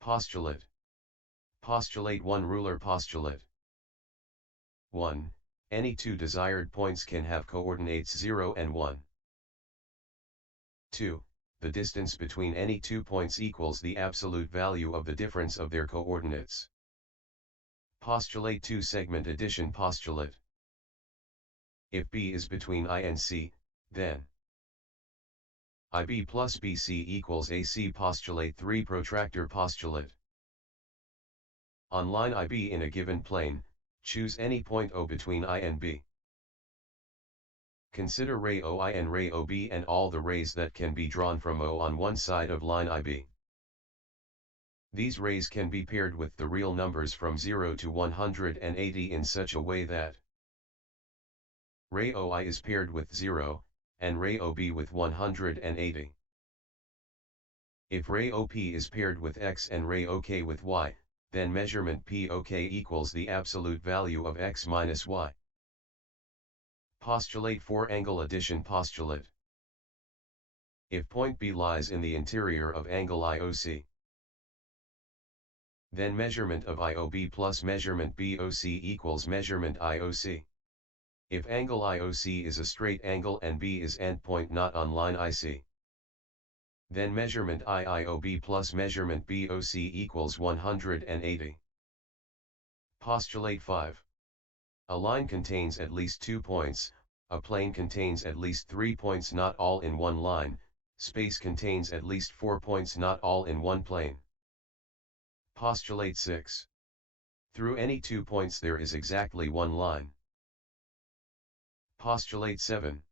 Postulate. Postulate 1 ruler postulate. 1. Any two desired points can have coordinates 0 and 1. 2. The distance between any two points equals the absolute value of the difference of their coordinates. Postulate 2 segment addition postulate. If B is between I and C, then IB plus BC equals AC. Postulate 3 protractor postulate. On line IB in a given plane, choose any point O between I and B. Consider ray OI and ray OB and all the rays that can be drawn from O on one side of line IB. These rays can be paired with the real numbers from 0 to 180 in such a way that ray OI is paired with 0, and ray OB with 180. If ray OP is paired with X and ray OK with Y, then measurement POK equals the absolute value of X minus Y. Postulate 4 angle addition postulate. If point B lies in the interior of angle IOC, then measurement of IOB plus measurement BOC equals measurement IOC. If angle IOC is a straight angle and B is endpoint not on line IC, then measurement IIOB plus measurement BOC equals 180. Postulate 5. A line contains at least 2 points, a plane contains at least 3 points not all in one line, space contains at least 4 points not all in one plane. Postulate 6. Through any 2 points there is exactly one line. Postulate 7.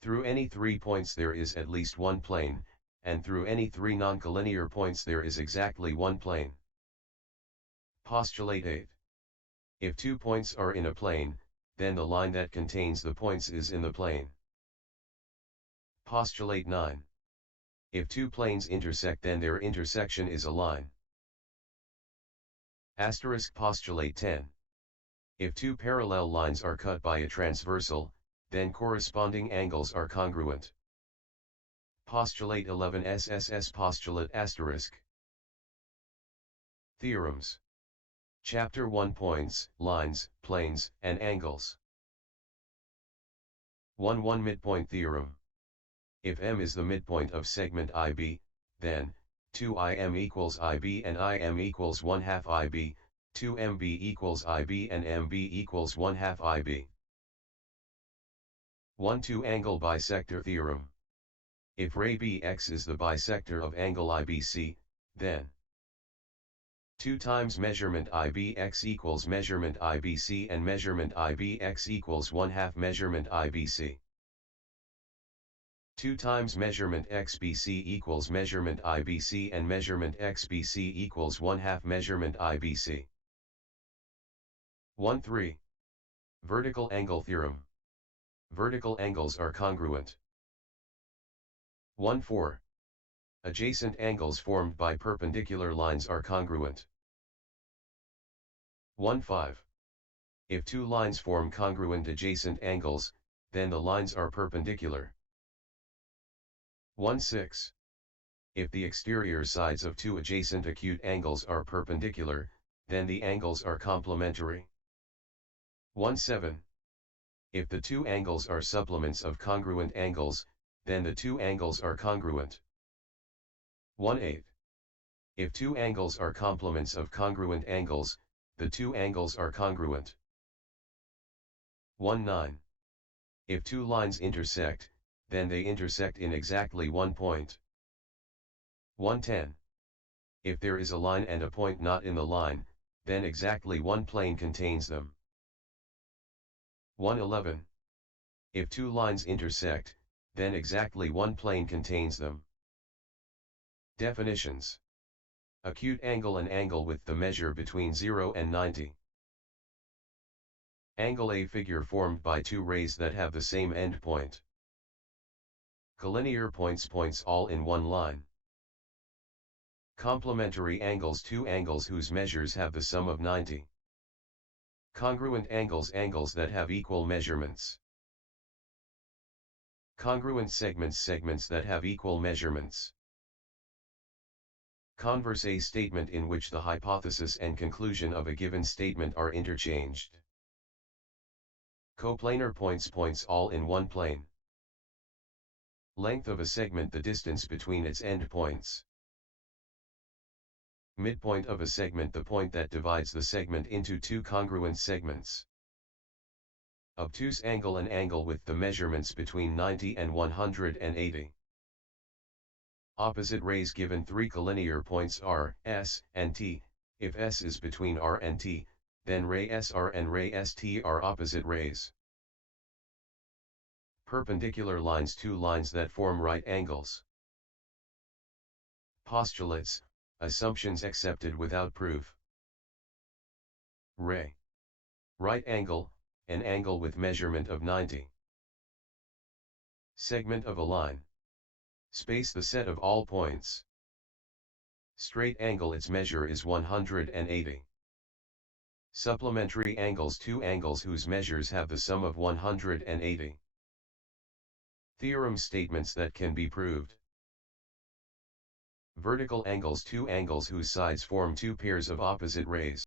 Through any 3 points there is at least one plane, and through any 3 non-collinear points there is exactly one plane. Postulate 8. If 2 points are in a plane, then the line that contains the points is in the plane. Postulate 9. If 2 planes intersect then their intersection is a line. Asterisk postulate 10. If 2 parallel lines are cut by a transversal, then corresponding angles are congruent. Postulate 11 SSS postulate asterisk. Theorems. Chapter 1 Points, Lines, Planes, and Angles. 1 Midpoint Theorem. If M is the midpoint of segment IB, then 2IM equals IB and IM equals 1/2 IB, 2MB equals IB and MB equals 1/2 IB. 1-2 Angle Bisector Theorem. If ray BX is the bisector of angle IBC, then 2 times measurement IBX equals measurement IBC and measurement IBX equals 1/2 measurement IBC. 2 times measurement XBC equals measurement IBC and measurement XBC equals 1/2 measurement IBC. 1-3. Vertical Angle Theorem. Vertical angles are congruent. 1-4. Adjacent angles formed by perpendicular lines are congruent. 1-5. If 2 lines form congruent adjacent angles, then the lines are perpendicular. 1-6. If the exterior sides of 2 adjacent acute angles are perpendicular, then the angles are complementary. 1-7. If the 2 angles are supplements of congruent angles, then the 2 angles are congruent. 1-8. If 2 angles are complements of congruent angles, the 2 angles are congruent. 1-9. If 2 lines intersect, then they intersect in exactly one point. 1-10. If there is a line and a point not in the line, then exactly one plane contains them. 1-11. If 2 lines intersect, then exactly one plane contains them. Definitions. Acute angle: an angle with the measure between 0 and 90. Angle: a figure formed by 2 rays that have the same endpoint. Collinear points: points all in one line. Complementary angles: 2 angles whose measures have the sum of 90. Congruent angles: angles that have equal measurements. Congruent segments: segments that have equal measurements. Converse, a statement in which the hypothesis and conclusion of a given statement are interchanged. Coplanar points, points all in one plane. Length of a segment, the distance between its endpoints. Midpoint of a segment, the point that divides the segment into two congruent segments. Obtuse angle, an angle with the measurements between 90 and 180. Opposite rays, given three collinear points R, S, and T. If S is between R and T, then ray SR and ray ST are opposite rays. Perpendicular lines, two lines that form right angles. Postulates, assumptions accepted without proof. Ray. Right angle, an angle with measurement of 90. Segment of a line. Space, the set of all points. Straight angle, its measure is 180. Supplementary angles, two angles whose measures have the sum of 180. Theorem, statements that can be proved. Vertical angles, two angles whose sides form two pairs of opposite rays.